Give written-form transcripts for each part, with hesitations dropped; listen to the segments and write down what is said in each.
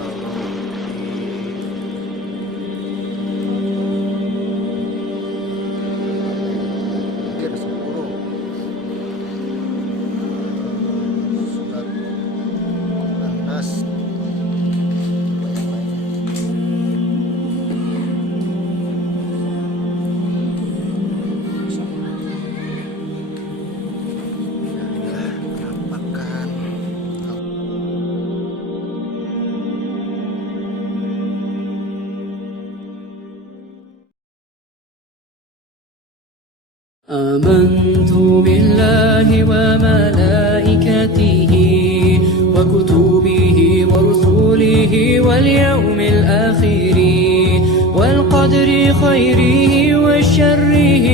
kalau di ada 10 surat An-Nas آمنت بالله وملائكته وكتبه ورسله واليوم الآخر والقدر خيره وشره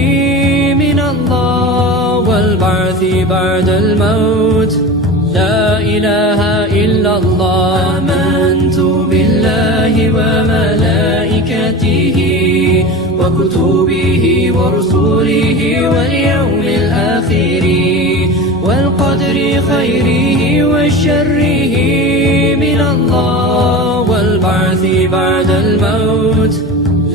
من الله والبعث بعد الموت لا إله إلا الله آمنت بالله وملائكته وكتبه ورسله واليوم الآخر والقدر خيره وشره من الله والبعث بعد الموت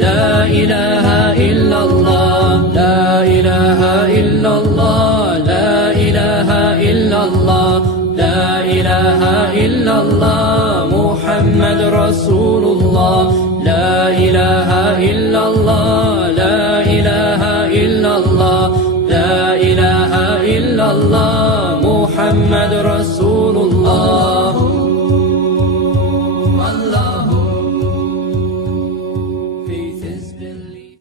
لا إله إلا الله لا إله إلا الله لا إله إلا الله لا إله إلا الله محمد رسول الله لا إله إلا الله لا إله إلا الله لا إله إلا الله محمد رسول الله الله faith is belief.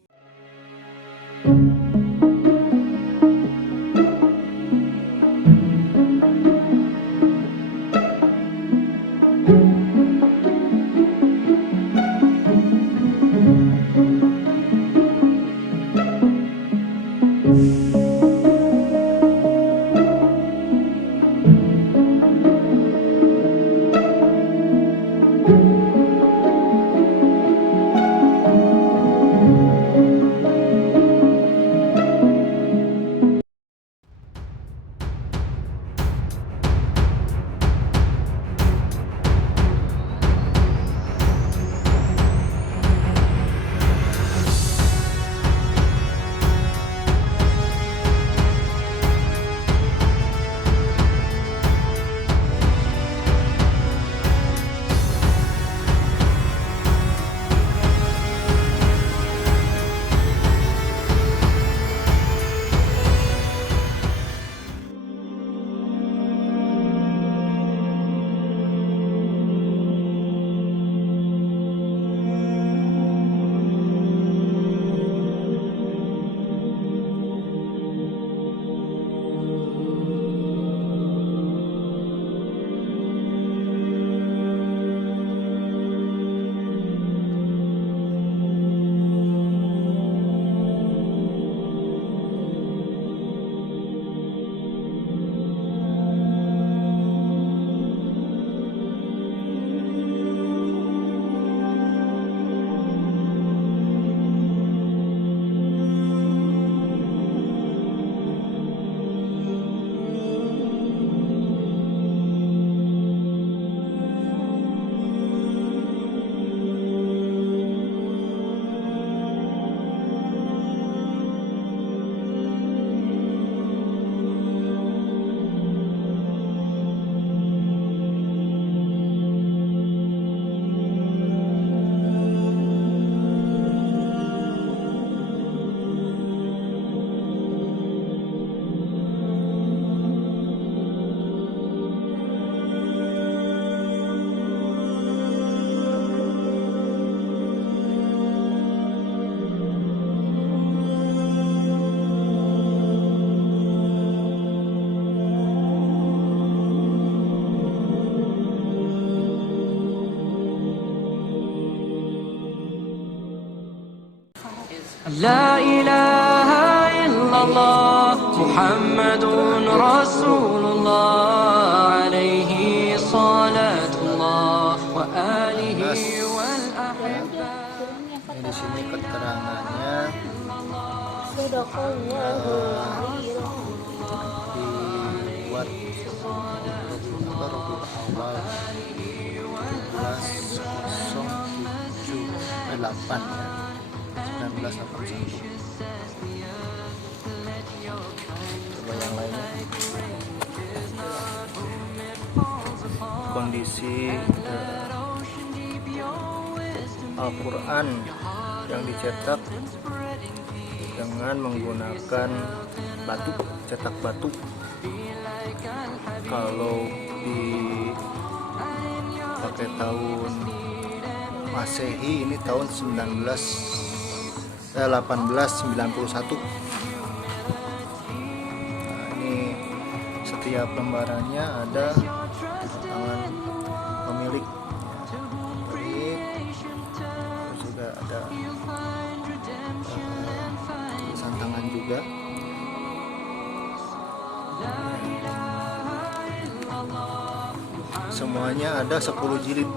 لا إله إلا الله محمد رسول الله عليه صلاة الله وآله والأحبة. Di sini keterangannya dibuat Rabiul Awal 17 ya. 1981. Coba yang lainnya. Kondisi Al-Quran yang dicetak dengan menggunakan batu, cetak batu. Kalau dipakai tahun Masehi ini tahun 1891. Nah, ini setiap lembarannya ada tangan pemilik. Terus juga ada tulisan tangan juga. Semuanya ada 10 jilid.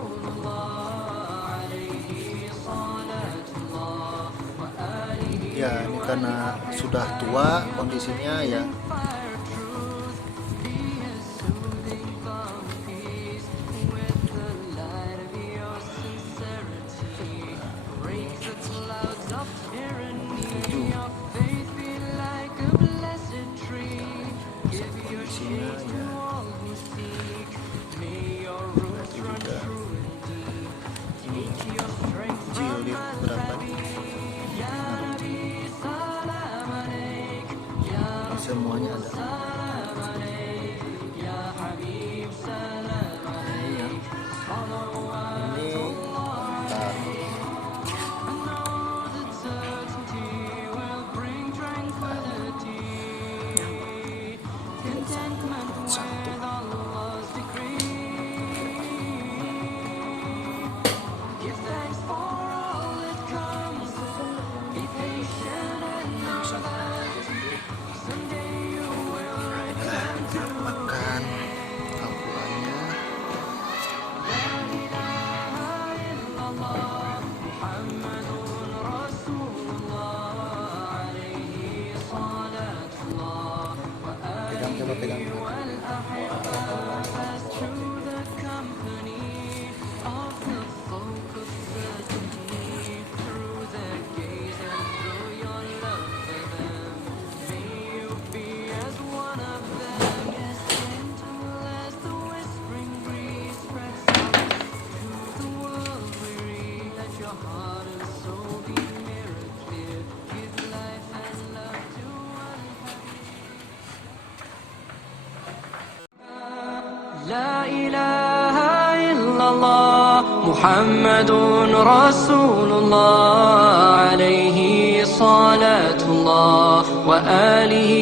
Ya, ini karena sudah tua kondisinya ya. Jilid berapa nih? Semuanya ada. Makan Al-Qurannya. Pegang, coba pegang. لا إله إلا الله محمد رسول الله عليه صلاة الله وآله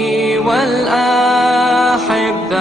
والأحبة